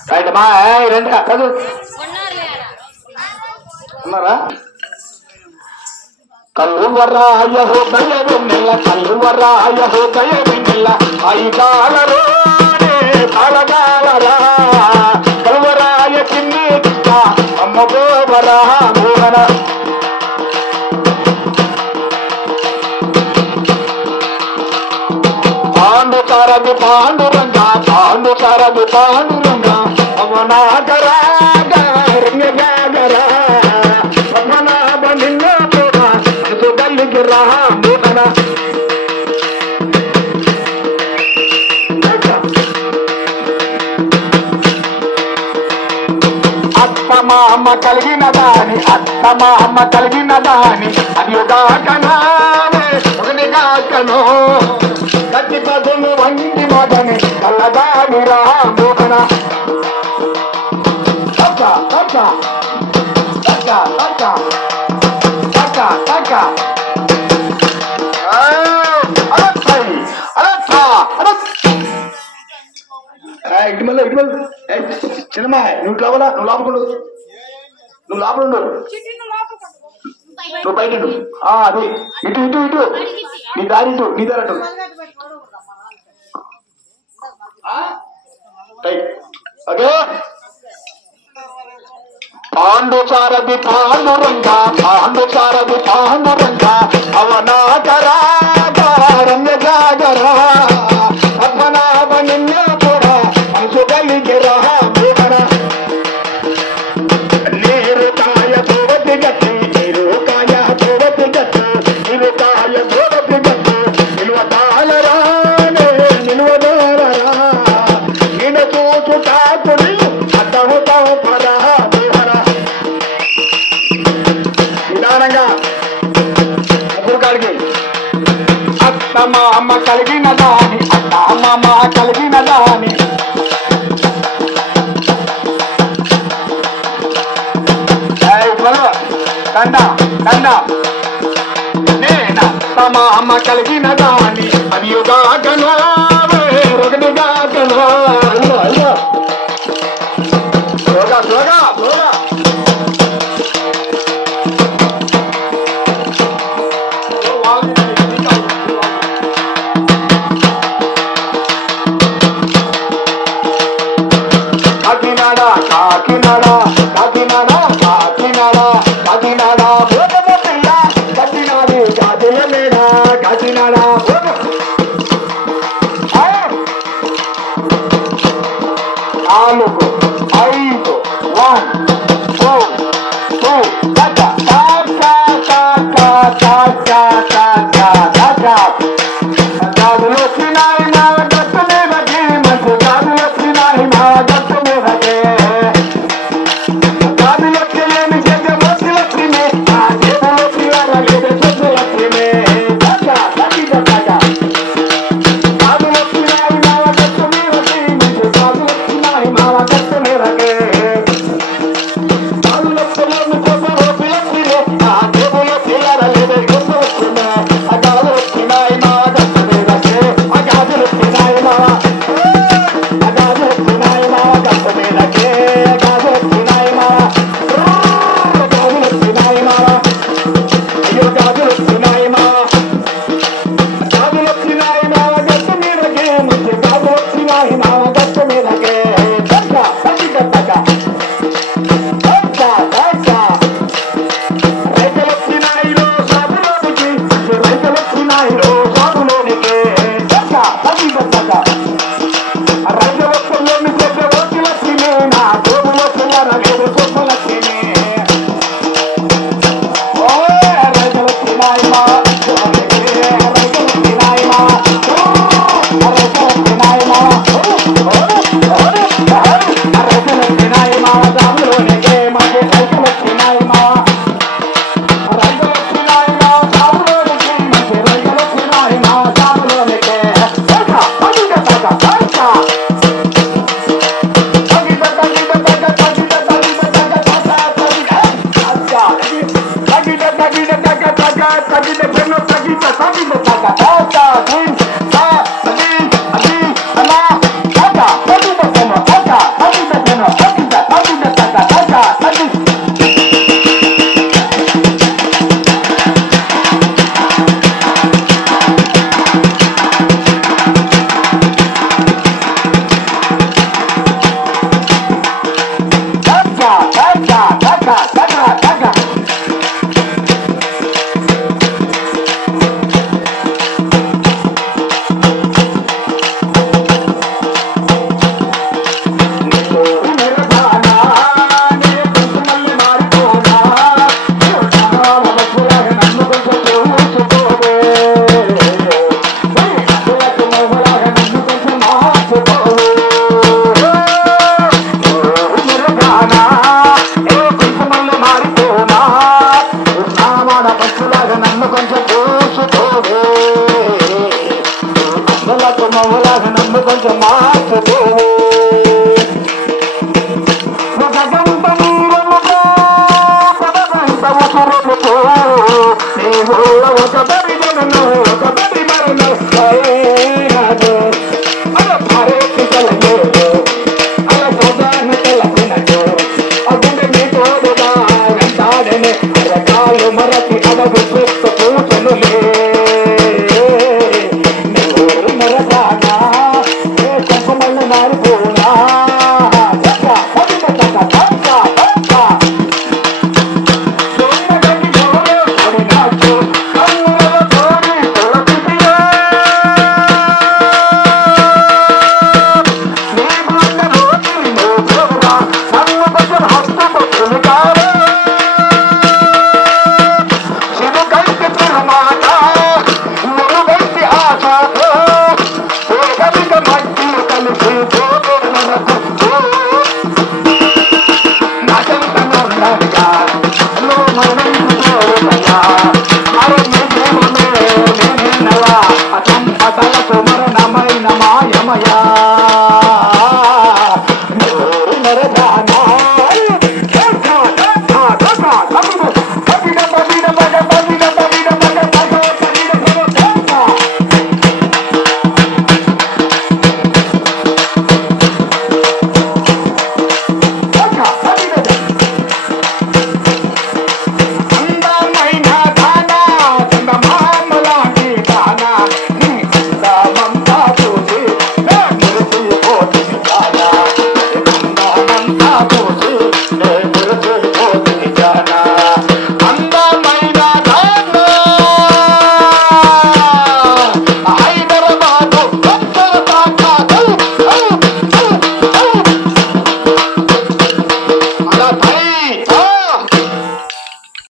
Right మా రండి చదువు ఉన్నారా? కల్లువరాయ హృదయ వెన్నెల కల్లువరాయ హృదయ వెన్నెల ఐదాలరో కాలగాలరా కల్వరాయ చిన్ని అమ్మగోవరా మోహన పాండు సారథి పాండురంగా పాండు సారథి పాండురంగా అవనాగరా రంగగాగరా పద్మనాభ నిన్న సుగల్లిగిరా మోహన అత్తమామ కలిగిన దాని అత్తమామ కలిగిన దాని అదిగాకనాకను గట్టి పదులు వంగి మదని కల్లదాని రామోహన ఇటుమల్ల ఇటుమల్ చిన్నమ్మా నువ్వు కావాలా నువ్వు లోపకుండా నువ్వు లోపల ఉండు నువ్వు బయట అది ఇటు ఇటు ఇటు నీ దారి ఇటు నీ దారి అటు ఓకే పాండు సారథి పాండురంగా పాండు సారథి పాండురంగా అవనాగరా రంగజాగరా పద్మనాభ నిన్న కూడా మనసుగలిగిరా మోహన నీరు కాయ తోవతి గట్టి నీరు కాయ తోవతి గట్టి నీరు కాయ తోవతి గట్టి నిల్వదాలరా నిల్వదాలరా నిన్న చూచు కాకుని అడ్డముతాం పరా మోహన నిదానంగా అప్పుడు కాడికి అత్తమామ కలిగిన దాని అత్తమామ కలిగిన దాని దండ దండ నేనత్తమామ కలిగిన దాని అనియుగాకను ఒకటిగాకను స్లోగా స్లోగా స్లోగా కాకినాడ కాకినాడ కాకినాడ కాకినాడ కాకినాడ భోగము పిల్ల కాకినాడ గాజుల మేడ కాకినాడ నాలుగు ఐదు 1 2 గాజులు వచ్చినాయి నా గట్టు మీదకి మంచి గాజులు వచ్చినాయి నా గట్టు మీదకి గాజులు వచ్చేలేని జగ వచ్చి వచ్చినే నా జేబులో పిల్లలు చెట్టు వచ్చినే గాజులు వచ్చినాయి నా గట్టు మీదకి మంచి గాజులు వచ్చినాయి నా గట్టు మీదకి గాజులు వచ్చేలేని జగ వచ్చినే నా జేబులో పిల్లలు చెట్టు వచ్చినే గాజులు వచ్చినాయి నా గట్టు మీదకి గాజులు వచ్చినాయి నా గాజులు వచ్చినాయి నా గట్టు మీదకి గాజులు వచ్చినాయి నా గాజులు వచ్చినాయి నా అయ్యో గాజులు వచ్చినాయి నా గాజులు వచ్చినాయి నా గట్టు మీదకి మంచి గాజులు వచ్చినాయి నా గట్టు మీదకి రైతులు వచ్చినాయిలో సాగులోనికి రైతులు వచ్చినాయిలో సాగులోనికి రైతుల పొల్లోని చెట్ల వచ్చి వచ్చినే నా గోబులో పిల్లల లేదు గొప్పలు వచ్చినే ఓ రైతులు వచ్చినాయి మా రైతులు వచ్చినాయి మా రైతులు వచ్చినాయి మా రైతులు వచ్చినాయి మా సాగులోనికి మంచి రైతులు వచ్చినాయి మా రైతులు వచ్చినాయి మా సాగులోనికి మంచి రైతులు వచ్చినాయి మా సాగులోనికి తగ్గిన